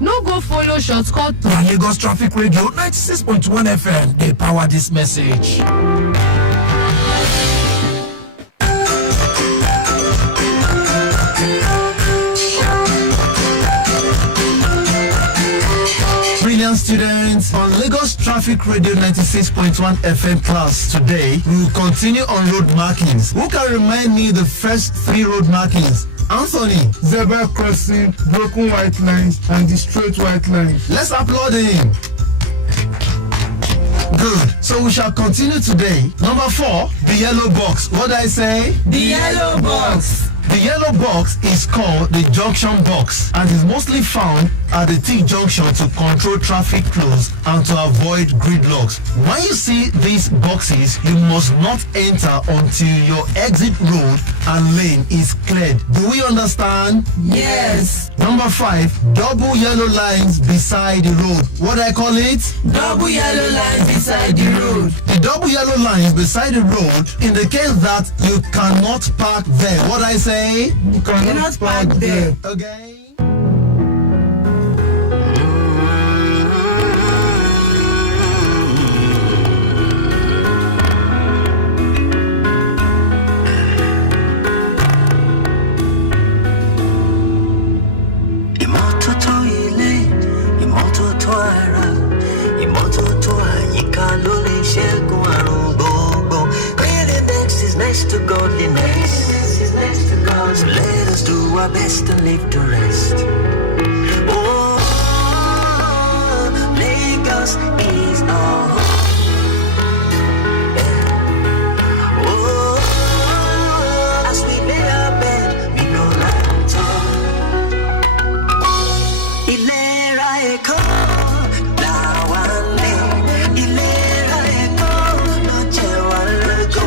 No go follow shortcut. Na Lagos Traffic Radio 96.1 FM dey power this message. Brilliant students, on Lagos Traffic Radio 96.1 FM class today, we will continue on road markings. Who can remind me the first 3 road markings? Anthony. Zebra crossing, broken white lines, and the straight white line. Let's applaud him. Good. So we shall continue today. Number 4, the yellow box. What did I say? The yellow box. The yellow box is called the junction box and is mostly found at the T-junction to control traffic flows and to avoid gridlocks. When you see these boxes, you must not enter until your exit road and lane is cleared. Do we understand? Yes. Number 5, double yellow lines beside the road. What do I call it? Double yellow lines beside the road. The double yellow lines beside the road indicates that you cannot park there. What I say? You cannot park there. Okay. To godliness, so let us do our best and leave the rest. Oh, Lagos is our home. Yeah. Oh, as we lay our bed, we know like talk. ILERA EKO, Lawale. ILERA EKO, no Chewalago.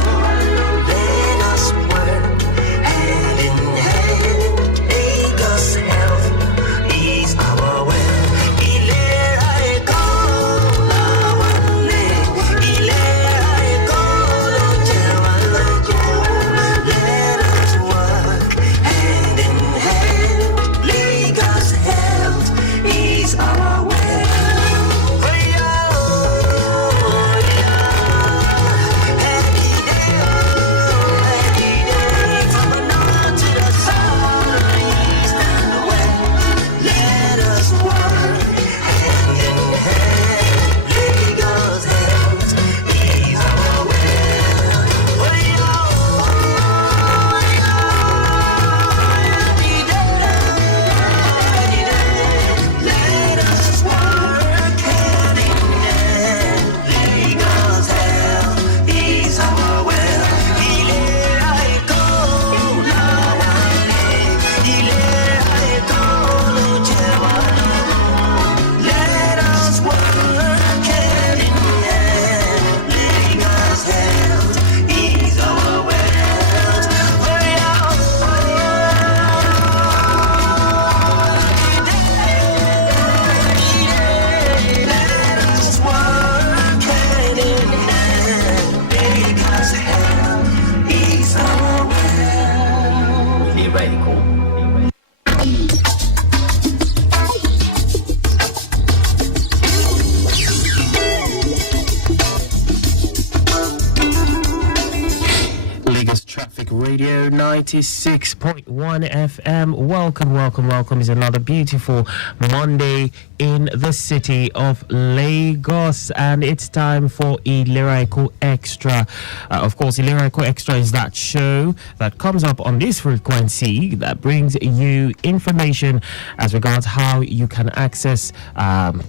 Radio 96.1 FM. Welcome. It's another beautiful Monday in the city of Lagos, and it's time for ILERA EKO Extra. Of course, ILERA EKO Extra is that show that comes up on this frequency that brings you information as regards how you can access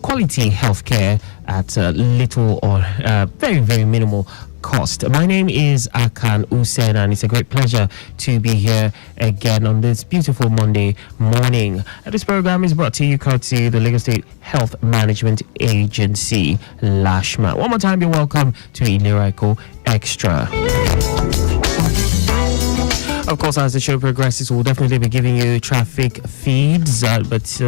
quality healthcare at little or very, very minimal cost. My name is Akan Usen, and it's a great pleasure to be here again on this beautiful Monday morning. This program is brought to you courtesy the Lagos State Health Management Agency, LASHMA. One more time, you're welcome to ILERA EKO Extra. Of course, as the show progresses, we'll definitely be giving you traffic feeds, but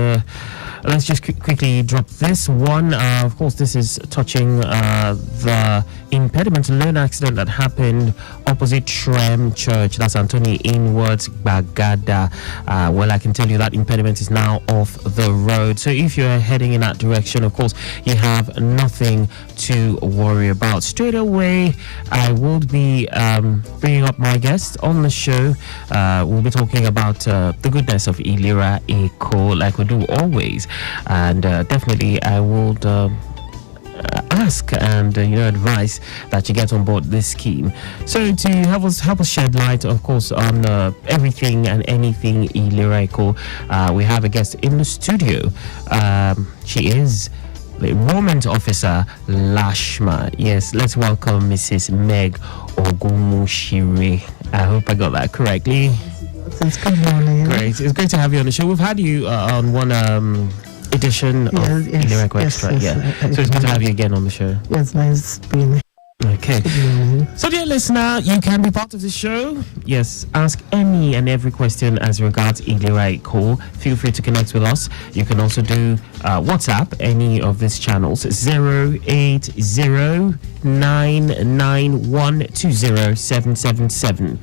let's just quickly drop this one. Of course, this is touching the impediment lane accident that happened opposite Shrem Church. That's Anthony Inwards Bagada. Well, I can tell you that impediment is now off the road. So if you're heading in that direction, of course, you have nothing to worry about. Straight away, I will be bringing up my guest on the show. We'll be talking about the goodness of ILERA EKO, like we do always, and definitely I would ask and advise that you get on board this scheme. So to help us shed light, of course, on everything and anything ILERA EKO, we have a guest in the studio. She is the Enrollment Officer Lashma. Yes, let's welcome Mrs. Meg Ogumushire. I hope I got that correctly. It's good morning. Great. It's great to have you on the show. We've had you on one edition of ILERA EKO Extra. So it's good to have you again on the show. Yes, nice being here. Okay. So, dear listener, you can be part of the show. Yes, ask any and every question as regards ILERA EKO. Feel free to connect with us. You can also do WhatsApp, any of these channels, 08099120777.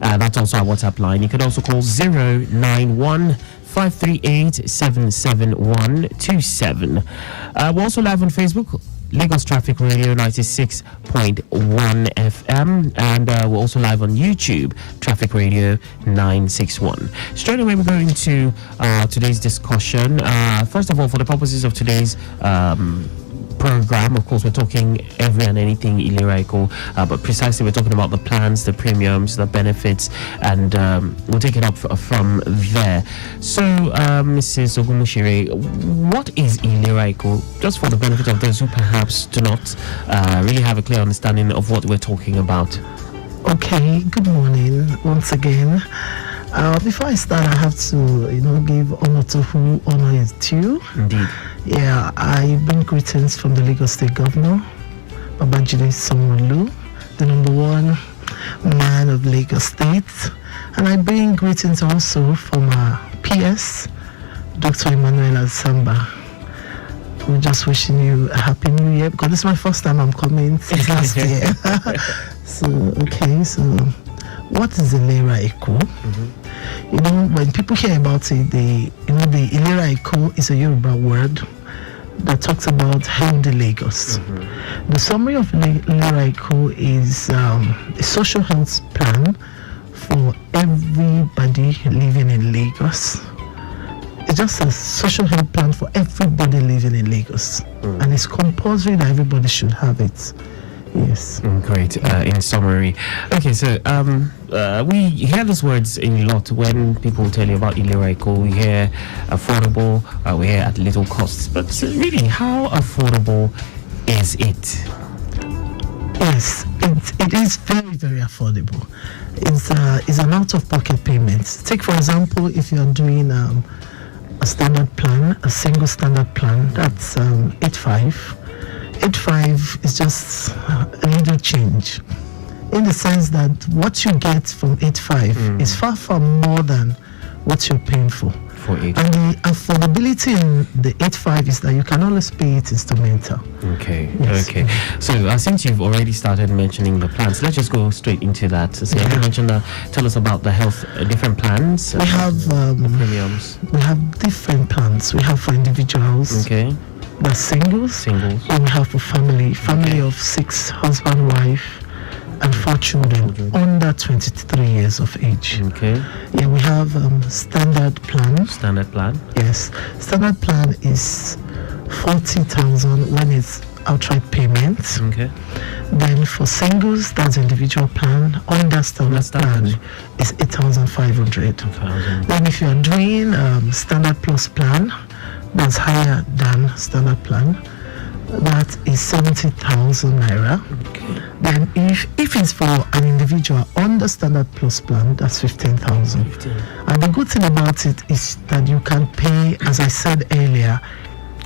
That's also our WhatsApp line. You can also call 091-538-77127. We're also live on Facebook, Lagos Traffic Radio 96.1 FM, and we're also live on YouTube, Traffic Radio 961. Straight away, we're going to today's discussion. First of all, for the purposes of today's program, of course, we're talking every and anything ILERA EKO, but precisely we're talking about the plans, the premiums, the benefits, and we'll take it up from there. So, Mrs. Ogumushire, what is ILERA EKO? Just for the benefit of those who perhaps do not really have a clear understanding of what we're talking about. Okay, good morning once again. Before I start, I have to, give honor to who honor is due. Indeed. Yeah, I bring greetings from the Lagos State Governor, Babajide Sanwo-Olu, the number one man of Lagos State. And I bring greetings also from our PS, Dr. Emmanuel Azamba. We're just wishing you a happy new year, because this is my first time I'm coming since last year. So what is ILERA EKO? When people hear about it, the ILERA EKO is a Yoruba word that talks about healthy Lagos. The summary of ILERA EKO is a social health plan for everybody living in Lagos. It's just a social health plan for everybody living in Lagos, and it's compulsory that everybody should have it. Yes. Great. In summary, okay. So we hear these words a lot when people tell you about ILERA EKO. We hear affordable. We hear at little costs. But really, how affordable is it? Yes, it is very, very affordable. It's an out-of-pocket payment. Take for example, if you are doing a standard plan, a single standard plan, that's 8.5. 8.5 is just a little change, in the sense that what you get from 8.5 is far, far more than what you're paying for. And the affordability in the 8.5 is that you can always pay it instrumental. Okay. Yes. Okay. So since you've already started mentioning the plans, let's just go straight into that. So you mentioned, tell us about the health, different plans. We have the premiums. We have different plans. We have for individuals. Okay. The singles. And we have for family of 6, husband, wife, and 4 children under 23 years of age. Okay. Yeah, we have standard plan. Standard plan. Yes, standard plan is 40,000 when it's outright payment. Okay. Then for singles, that's individual plan. Under standard plan is 8,500. Then if you are doing standard plus plan, that's higher than standard plan, that is 70,000 naira. Okay. Then if it's for an individual under standard plus plan, that's 15,000. And the good thing about it is that you can pay, as I said earlier,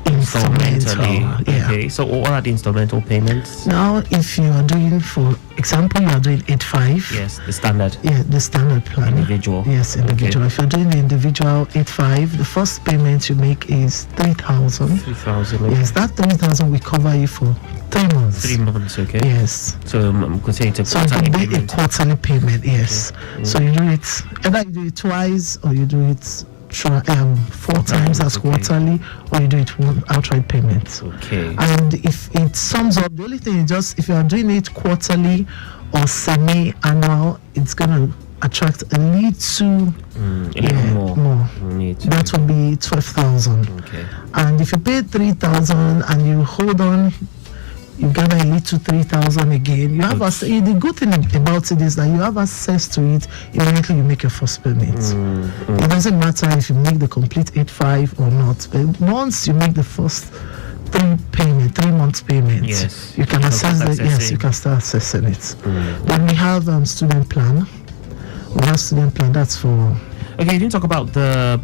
Instrumental. Yeah. Okay. So what are the instrumental payments? Now, if you are doing, for example, you are doing 85. Yes, the standard. Yeah, the standard plan. Individual. Yes, individual. Okay. If you're doing the individual 85, the first payment you make is 3,000. 3,000. Okay. Yes, that 3,000 will cover you for 3 months. 3 months. Okay. Yes. So could say it's a So you quarterly can make a payment. quarterly payment. Yes. Okay. So you do it either you do it twice or you do it 4 times as Okay. quarterly, or you do it one outright payment. Okay. And if it sums up, the only thing is just if you are doing it quarterly or semi-annual, it's gonna attract a little A little more. Need to- That would be 12,000. Okay. And if you pay 3,000 and you hold on, you gather a little 3,000 again. You have the good thing about it is that you have access to it immediately you make your first payment. It doesn't matter if you make the complete 85 or not. But once you make the first 3 months payment, Yes. you can You can access start it. Yes, accessing. you can start accessing it. Then we have student plan. We have student plan. That's for Okay, you didn't talk about the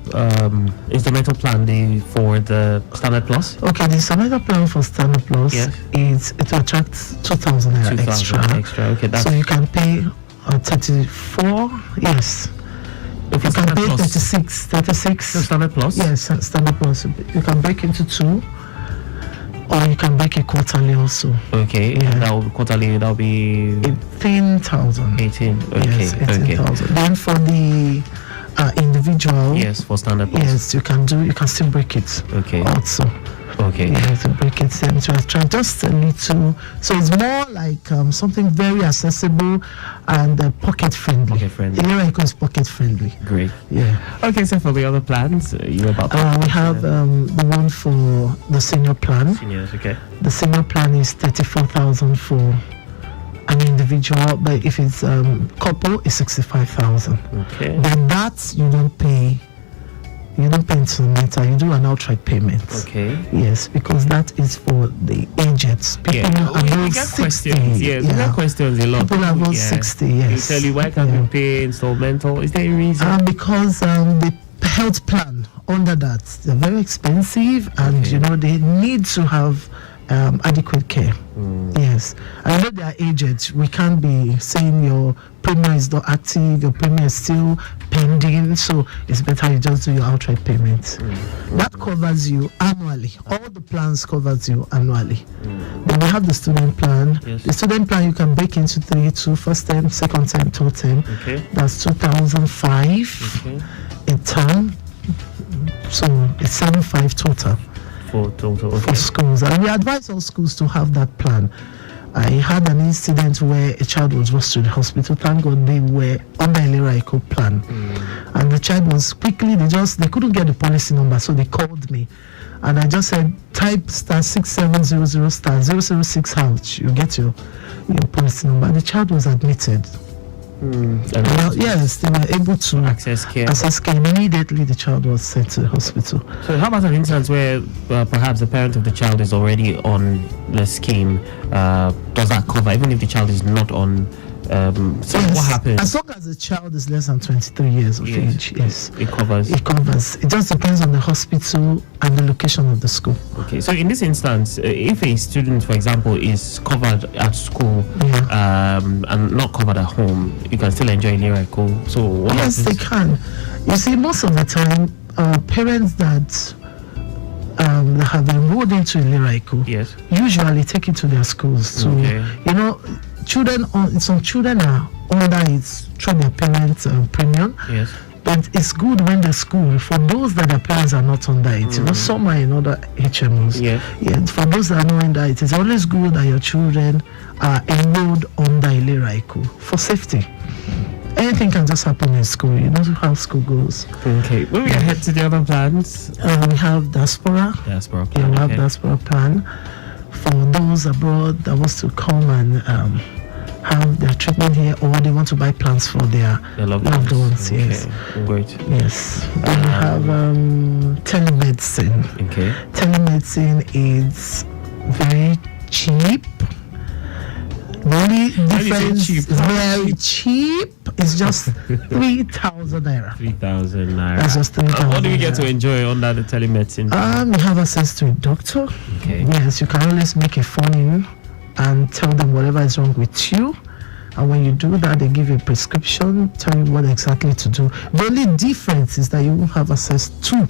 instrumental plan for the standard plus. okay. The standard plan for standard plus Yes. is it attracts 2,000 naira 2,000 extra. Okay, that's So you can pay 34. Yes. if You it's can standard pay plus. 36. 36. So standard plus. Yes, standard plus. You can break into 2, or you can break it quarterly also. Okay. Yeah. That will be quarterly. That will be 18,000. 18. Okay. Yes, Okay. 18,000. Then for the individual, Yes, for standard plus. yes, you can still break it Okay. also. Okay. Yeah, to break it then to attract just a little. So it's more like something very accessible and pocket friendly. Pocket friendly. ILERA EKO is pocket friendly. Great. Yeah. Okay, so for the other plans, you're about We have the one for the senior plan. seniors. Okay. The senior plan is 34,000 for an individual, but if it's couple, it's 65,000. Okay. Then that you don't pay. You don't pay instrumental. You do an outright payment. Okay. Yes, because that is for the aged people Yeah, we above get 60. questions. Yes, we get questions a lot. People above Yeah. 60. They Yes. tell you why can't Yeah. we pay installmental? Is there a reason? Because the health plan under that, they're very expensive, and Okay. they need to have adequate care. Yes, I know they are aged. We can't be saying your premium is not active, your premium is still pending, so it's better you just do your outright payment. That covers you annually. All the plans covers you annually. Then we have the student plan. Yes. The student plan you can break into 3: first term, second term, third term. Okay. That's 2005 Okay. a term. So it's 75 total For total. for Okay. schools. And we advise all schools to have that plan. I had an incident where a child was rushed to the hospital. Thank God they were under ILERA EKO plan. And the child was quickly, they couldn't get the policy number, so they called me. And I just said, type *6700 *006 # you get your policy number. And the child was admitted. And Yes, they were able to access care. access care. Immediately the child was sent to the hospital. So how about an instance where perhaps the parent of the child is already on the scheme? Does that cover even if the child is not on? So Yes, what happens? as long as the child is less than 23 years of Yes. age, yes, It covers. it covers. It just depends on the hospital and the location of the school. Okay, so in this instance, if a student, for example, is covered at school and not covered at home, you can still enjoy ILERA EKO. So what Yes, they happens? can. You see, most of the time, parents that have enrolled into ILERA EKO Yes. usually take it to their schools. So, Okay. some children are under it through their parents' premium. Yes. But it's good when the school, for those that their parents are not under it, some are in other HMOs. Yeah. Yeah, for those that are not under it, it's always good that your children are enrolled under ILERA EKO for safety. Anything can just happen in school. You know how school goes. Okay. Moving ahead to the other plans. We have diaspora. Diaspora Yeah, plan. we have okay. diaspora plan for those abroad that wants to come and have their treatment here, or they want to buy plans for their The loved loved ones. ones. Yes. Okay. Great. Yes. Then we have telemedicine. Okay. Telemedicine is very cheap. Very you say different. cheap, It's how very cheap. It's just 3,000 naira. 3,000 naira. That's just 3,000. What do we get to enjoy under the telemedicine? You have access to a doctor. Okay. Yes, you can always make a phone in and tell them whatever is wrong with you. And when you do that, they give you a prescription, tell you what exactly to do. The only difference is that you won't have access to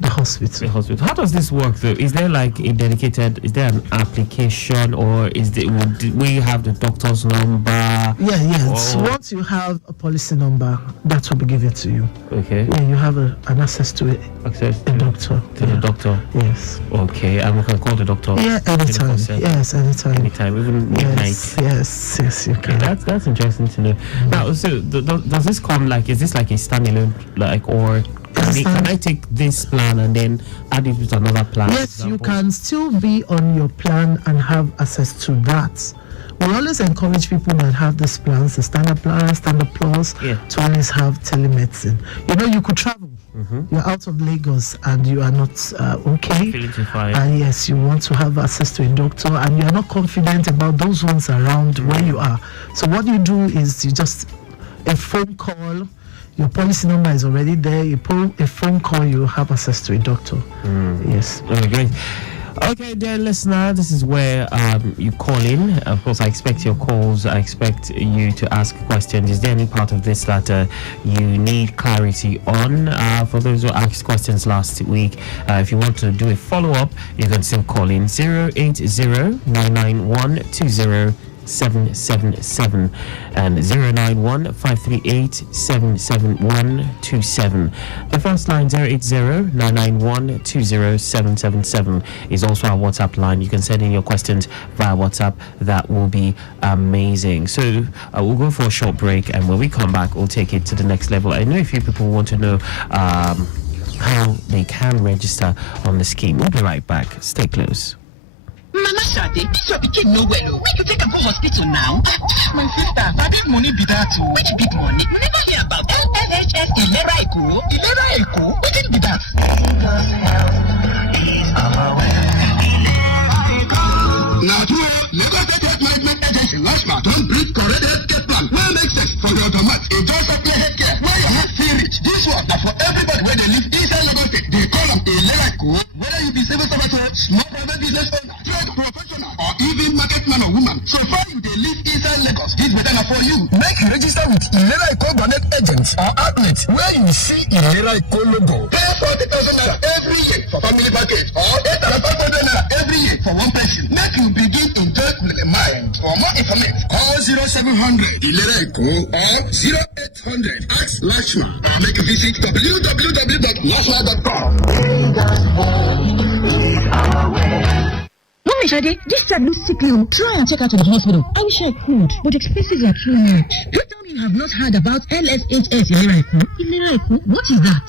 the hospital. How does this work though? Is there like a dedicated, is there an application, or do we have the doctor's number? Yeah. So once you have a policy number, that will be given to you. Okay. Yeah, you have an access to it. Access A doctor. to the doctor. Yes. Okay, and we can call the doctor. Yeah, anytime. 24/7. Yes, anytime. Anytime, even midnight. Yes, you Okay, can. that's interesting to know. Now, so does this come like, is this like a standalone, like, or can I take this plan and then add it with another plan? Yes, you can still be on your plan and have access to that. We always encourage people that have these plans, the standard plan, standard plus, to always have telemedicine. You know, you could travel. You're out of Lagos and you are not okay. Feeling too fine. And yes, you want to have access to a doctor and you are not confident about those ones around where you are. So what you do is you just a phone call. Your policy number is already there. You pull a phone call, you have access to a doctor. Yes. Okay, great. Okay, dear listener, this is where you call in. Of course, I expect your calls. I expect you to ask questions. Is there any part of this that you need clarity on? For those who asked questions last week, if you want to do a follow-up, you can still call in 080-991-20-777 and 091-538-77127. The first line 080-991-20777 is also our WhatsApp line. You can send in your questions via WhatsApp. That will be amazing. So we'll go for a short break, and when we come back, we'll take it to the next level. I know a few people want to know how they can register on the scheme. We'll be right back. Stay close. Mama Shade, this your pikin no well. Make you take her go hospital now. My sister, na big money be that too. Which big money? You never hear about LHS ILERA EKO. ILERA EKO? What be that? Now, Lagos State Health Management Agency, LASHMA, don't breed correct healthcare plan. Well, makes sense for the automat. It does apply healthcare. Where your health feel rich. This one, now for everybody where they live inside Lagos State, they call them ILERA EKO. Whether you be civil servant or small private business owner, trade professional, or even market man or woman. So far you they live inside Lagos, this better now for you. Make you register with ILERA EKO branded agents or outlets where you see ILERA EKO logo. Pay 40,000 naira every year for family package or 8,500 naira every year for one person. Make you begin enjoy with a mind. For more information, call 0700 ILERA EKO or 0800 Ask Lashma or make a visit www.lashma.com. Mommy Shade, this child looks sickly. Try and check her to the hospital. I wish I could, but expenses are too much. You tell me you have not heard about LSHS ILERA EKO? ILERA EKO? What is that?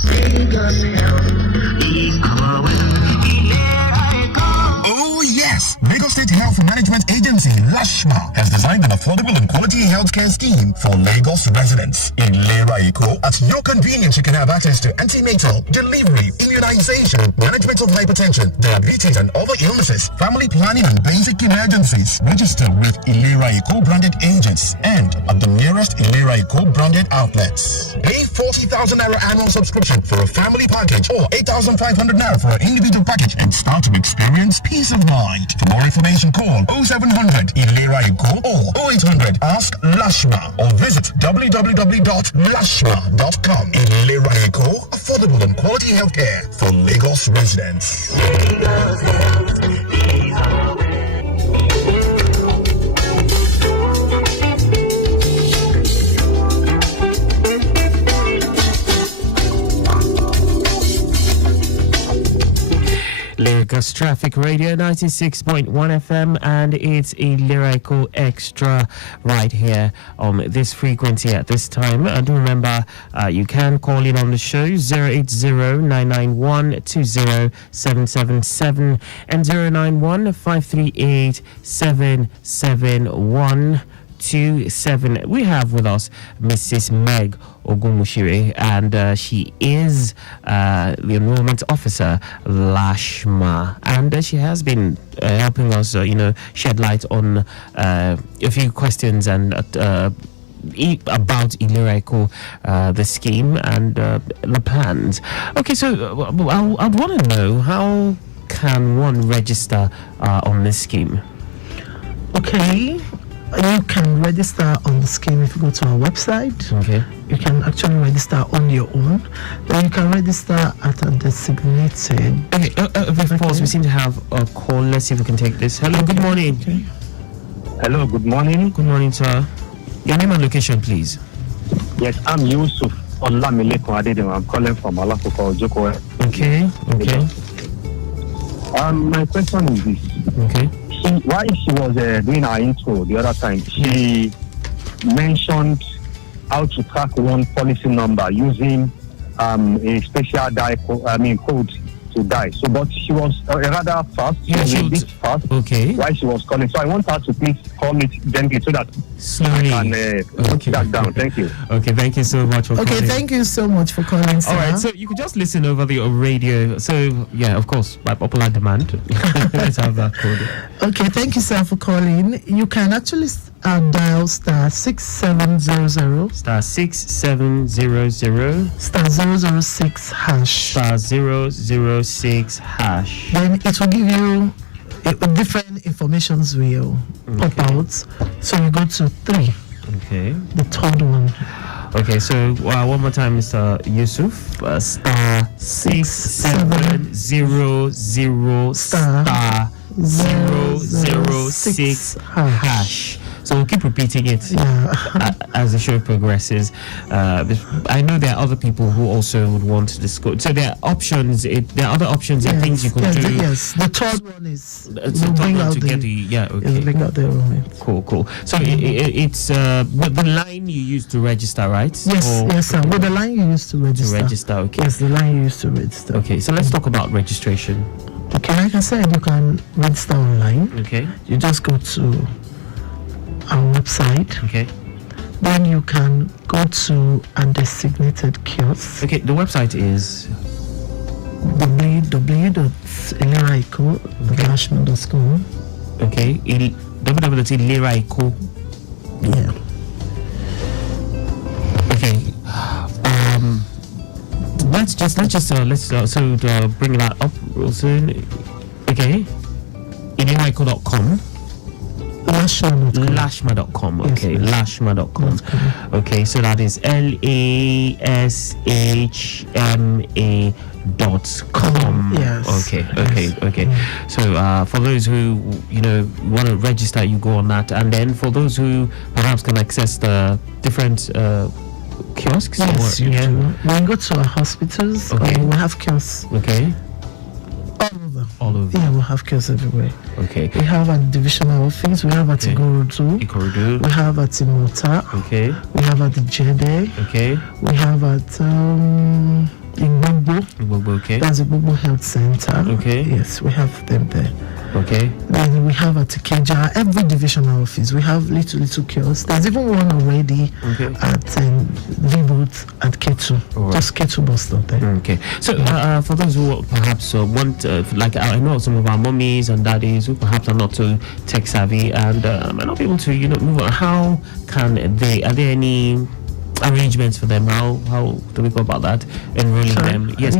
Oh yes, Lagos State Health Management Agency, LASHMA, has designed an affordable and quality healthcare scheme for Lagos residents. In ILERA EKO, at your convenience, you can have access to antenatal, delivery, immunization, management of hypertension, diabetes and other illnesses, family planning and basic emergencies. Register with ILERA EKO branded agents and at the nearest ILERA EKO branded outlets. Pay 40,000 naira annual subscription for a family package or 8,500 naira for an individual package and start to experience peace of mind. For more information, call 0700 ILERA EKO or 0800 Ask Lashma or visit www.lashma.com. ILERA EKO, affordable and quality healthcare for Lagos residents. Lagos Traffic Radio 96.1 FM, and it's ILERA EKO Extra right here on this frequency at this time. And do remember, you can call in on the show 080-991-20777 and 091-538-77127. We have with us Mrs. Meg Ogumushire, and she is the enrollment officer, LASHMA, and she has been helping us, shed light on a few questions and about ILERA EKO, the scheme and the plans. Okay, so I'd want to know, how can one register on this scheme? Okay, you can register on the scheme if you go to our website. Okay. You can actually register on your own, but you can register at a designated. Okay, pause. We seem to have a call. Let's see if we can take this. Hello, good morning. Okay. Hello, good morning. Good morning, sir. Your name and location, please. Yes, I'm Yusuf Olamileko Adedemo. I'm calling from Alakoko, Joko. Okay. My question is this. Okay. While she was doing her intro the other time, she mentioned how to track one policy number using a special code to die. So, but she was rather fast. She was a bit fast. Okay. While she was calling, so I want her to please call me gently so that slowly I can put that down. Thank you. Okay, thank you so much for calling. Okay, thank you so much for calling, sir. All right, so you could just listen over the radio. So, yeah, of course, by popular demand. Let's have that code. Okay, thank you, sir, for calling. You can actually dial star 6700 star 6700 star 006 hash star 006 hash. Then it will give you different informations will pop out. So you go to 3. Okay. The third one. Okay, so one more time, Mr. Yusuf. Star 6700 star 006 hash. So we'll keep repeating it as the show progresses. I know there are other people who also would want this code. So there are options. There are other options and things you could do. Yes, the third one is bring out bring out the Cool. So it's with the line you use to register, right? Yes, sir. With the line you use to register. Okay. Yes, the line you use to register. Okay, so let's talk about registration. Okay, like I said, you can register online. Okay. You just go to our website. Okay. Then you can go to a designated kiosk. Okay, the website is www.ileraeko.com. Okay, www.ileraeko. Yeah. Okay. Let's bring that up real soon. Okay. ileraeko.com. Lashma.com. Okay, yes. Lashma.com. Okay, so that is LASHMA.com. Yes. Okay. So for those who want to register, you go on that, and then for those who perhaps can access the different kiosks. Yes, you do. When you go to our hospitals, we have kiosks. Okay. All over. Yeah, we'll have kiosks everywhere. Okay. We have at divisional office. We have at Ikorodu. We have at Imota. Okay. We have at the Jede. Okay. We have at Igbogbo. Okay. That's the Igbogbo Health Center. Okay. Yes, we have them there. Okay. Then we have at Ikeja, every divisional office. We have little kiosks. There's even one already at V-Boot at Ketu. Right. Just Ketu bus stop there. Okay. So for those who perhaps want, like I know some of our mummies and daddies who perhaps are not too tech savvy and might not be able to, move on. How can they? Are there any arrangements for them? How do we go about that? Enrolling them? Yes.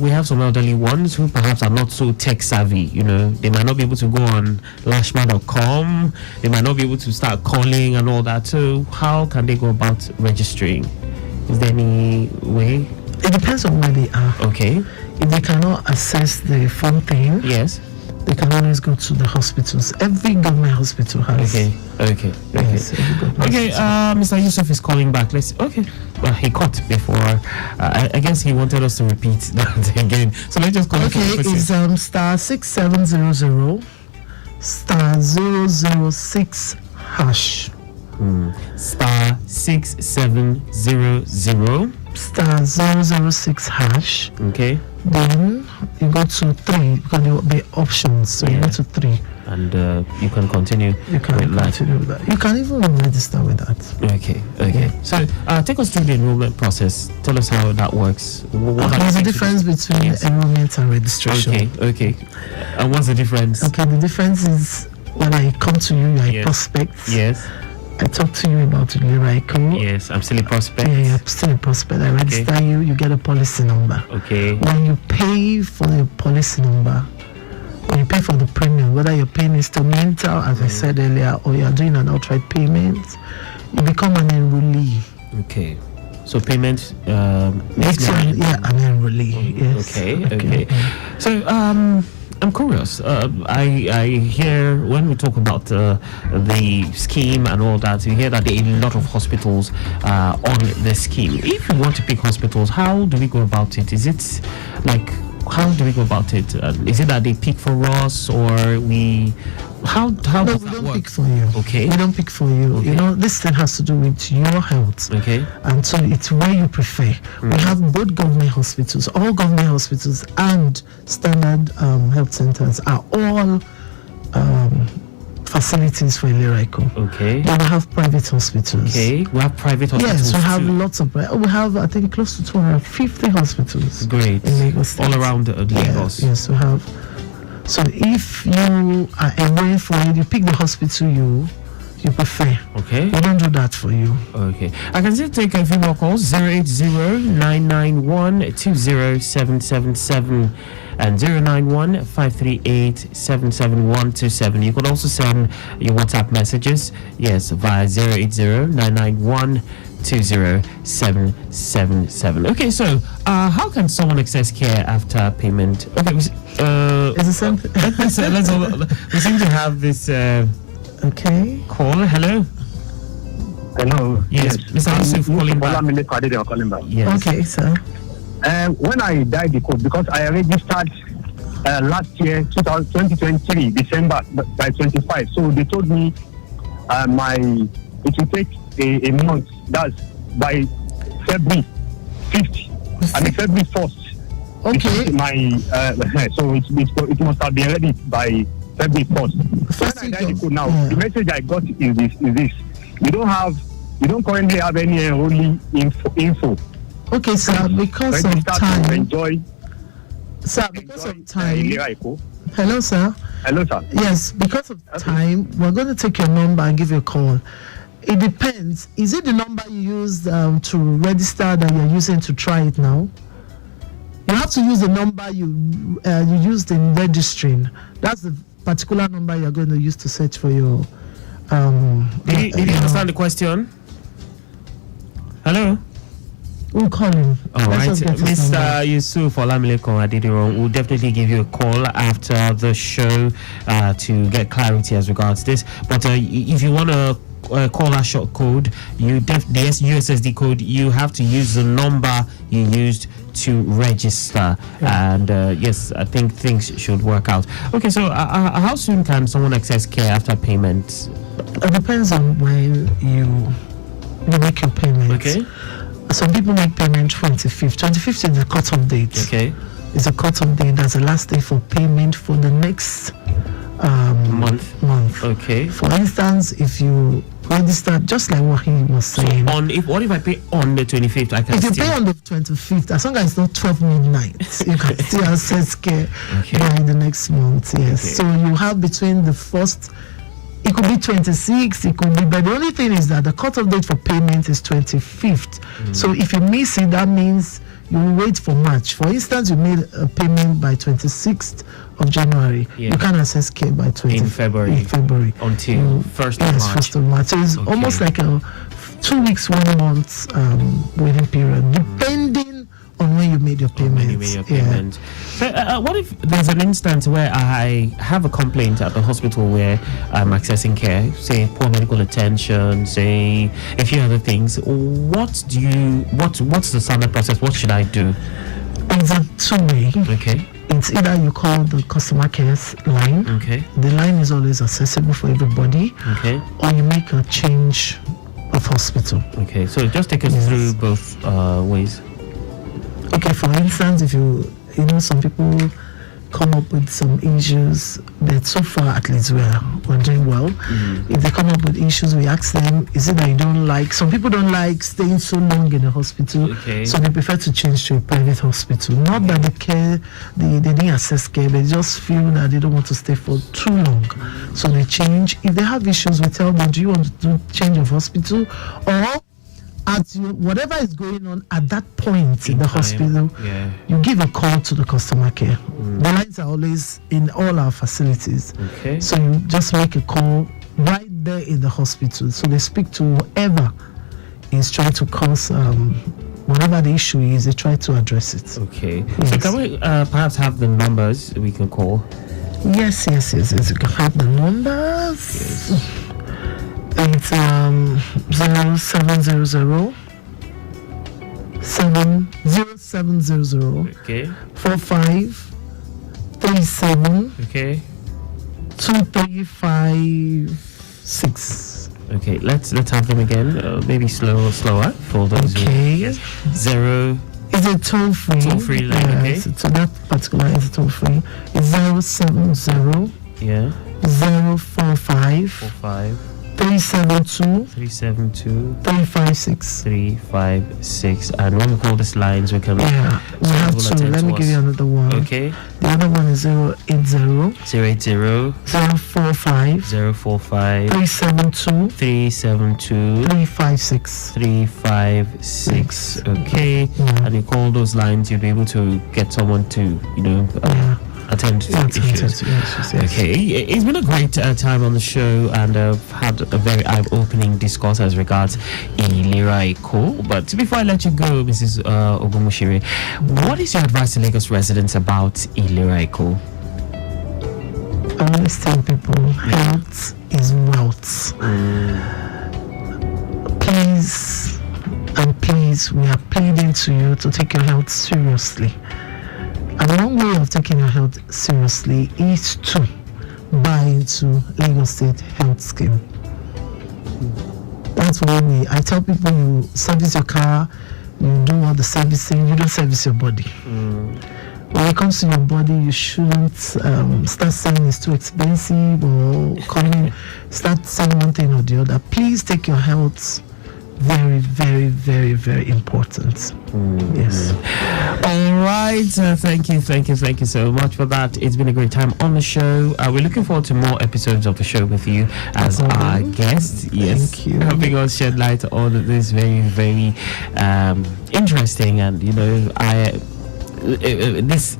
We have some elderly ones who perhaps are not so tech savvy. They might not be able to go on lashma.com. They might not be able to start calling and all that. So how can they go about registering? Is there any way? It depends on where they are. Okay. If they cannot access the phone thing, yes, they can always go to the hospitals. Every government hospital has. Okay. Yes, okay. Mr. Yusuf is calling back. Well, he caught before. I guess he wanted us to repeat that again. So let's just call. Okay, it's star 6700 star 006 hash. Star 6700 star 006 hash. Okay. Then you go to 3 because there will be options. So you go to 3. And you can continue. You can continue with that. You can even register with that. Okay. So take us through the enrollment process. Tell us how that works. There's a difference between enrollment and registration. Okay. And what's the difference? Okay, the difference is when I come to you, you're a prospect. Yes. I talked to you about ILERA EKO. Yes, I'm still a prospect. Yeah, I'm still a prospect. I register you, you get a policy number. Okay. When you pay for the policy number, when you pay for the premium, whether you're paying instrumental, as I said earlier, or you're doing an outright payment, you become an enrollee. Okay. So payment an enrollee. Yes. Okay. So I'm curious. I hear when we talk about the scheme and all that, we hear that there are a lot of hospitals on the scheme. If we want to pick hospitals, how do we go about it? Is it like, how do we go about it? Is it that they pick for us, or we? How No, does we that don't work? pick for you. Okay. We don't pick for you. Okay. You know, this thing has to do with your health. Okay. And so it's where you prefer. We have both government hospitals, all government hospitals and standard health centers are all facilities for ILERA EKO. Okay. Then we have private hospitals. Okay. We have private hospitals. Yes, we have too. lots of. We have, I think, close to 250 hospitals. Great. In Lagos All State. around Lagos. Yes, we have. So if you are enrolling for it, you pick the hospital you prefer. Okay. We don't do that for you. Okay. I can still take a few more calls. 080-991-20777 and 091-538-77127. You could also send your WhatsApp messages, yes, via 080-991-20777. Okay, so how can someone access care after payment? Okay, Is it something? we seem to have this Okay. call. Hello. Hello. Yes, Mr. Yusuf calling back. Calling back. Yes. Okay, sir. When I died the code, because I registered last year, 2023, December by 25. So they told me it will take a month. That's by February 5th. I mean February 1st. Okay. So it must have been ready by February 1st. When I died the code now, the message I got is this. You don't currently have any enrollee info. Okay, sir, because of time. Enjoy. Sir, because of time. ILERA EKO. Hello, sir. Hello, sir. Yes, because of time, we're going to take your number and give you a call. It depends. Is it the number you used to register that you're using to try it now? You have to use the number you used in registering. That's the particular number you're going to use to search for your. Did you understand the question? Hello. We'll call him. All Let's right, just get his number. Mr. Yusuf Olamilekon Adediran will definitely give you a call after the show to get clarity as regards this. But if you want to call our short code, the USSD code, you have to use the number you used to register. Yeah. And yes, I think things should work out. Okay, so how soon can someone access care after payment? It depends on when you make your payment. Okay. Some people make payment 25th. 25th is the cut-off date. Okay. It's a cut-off date. That's the last day for payment for the next month. Okay. For instance, if you register, just like what he was saying. What if I pay on the 25th? I can If you still pay on the 25th, as long as it's not 12 midnight, you can still access care during the next month. Yes. Okay. So you have between the first. It could be 26, it could be, but the only thing is that the cut-off date for payment is 25th. So if you miss it, that means you will wait for March. For instance, you made a payment by 26th of January. Yeah. You can access care by in February. Until 1st of yes, March. 1st of March. So it's almost like a 2 weeks, 1 month waiting period, depending on when you made your payment. So, what if there's an instance where I have a complaint at the hospital where I'm accessing care, say poor medical attention, say a few other things? What's the standard process? What should I do? It's a two-way. Okay. It's either you call the customer care line. Okay. The line is always accessible for everybody. Okay. Or you make a change of hospital. Okay. So just take us through both ways. Okay, for instance, if you know some people come up with some issues, but so far at least we're doing well. If they come up with issues, we ask them, is it that you don't like, some people don't like staying so long in a hospital, so they prefer to change to a private hospital. Not that they didn't access care, they just feel that they don't want to stay for too long. So they change. If they have issues, we tell them, do you want to do change of hospital? Or whatever is going on at that point in the hospital, you give a call to the customer care. The lines are always in all our facilities. So you just make a call right there in the hospital. So they speak to whoever is trying to cause whatever the issue is, they try to address it. So can we perhaps have the numbers we can call? Yes. You can have the numbers. It's 0700 0700 4537 2356. Okay, let's have them again. Maybe slower for those. Zero. Is it toll free? Toll free line. Yes, so that particular is toll free. It's 070 045 372 356. And when we call these lines, we can we have to. Let me give you another one. The other one is 080 045 372 356. And you call those lines, you'll be able to get someone to attend to issues. Yes. It's been a great time on the show, and I've had a very eye-opening discourse as regards ILERA EKO. But before I let you go, Mrs. Ogunmushiri, what is your advice to Lagos residents about ILERA EKO? I always tell people, health is wealth. Please, we are pleading to you to take your health seriously. And one way of taking your health seriously is to buy into Lagos State Health Scheme. That's why I tell people, you service your car, you do all the servicing, you don't service your body. When it comes to your body, you shouldn't start saying it's too expensive or start saying one thing or the other. Please take your health very, very, very, very important. Yes. All right. Thank you so much for that. It's been a great time on the show. We're looking forward to more episodes of the show with you as our guest. Yes. Thank you. Helping us shed light on this very, very interesting and this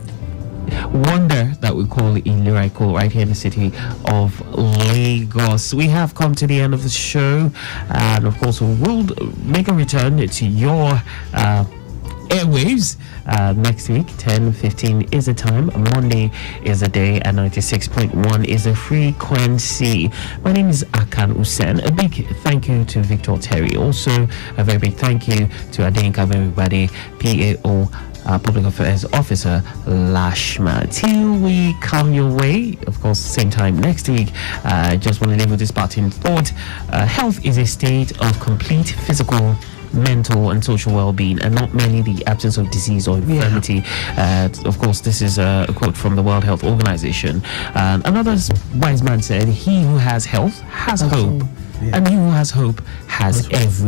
wonder that we call ILERA EKO right here in the city of Lagos. We have come to the end of the show, and of course we will make a return to your airwaves next week. 10:15 is the time, Monday is the day, and 96.1 is the frequency. My name is Akan Usen. A big thank you to Victor Terry. Also a very big thank you to Adenka, everybody, PAO Public Affairs Officer Lashma. Till we come your way, of course, same time next week, I just want to leave with this parting thought. Health is a state of complete physical, mental and social well-being, and not merely the absence of disease or infirmity. Of course, this is a quote from the World Health Organization. Another wise man said, he who has health has hope, and he who has hope has every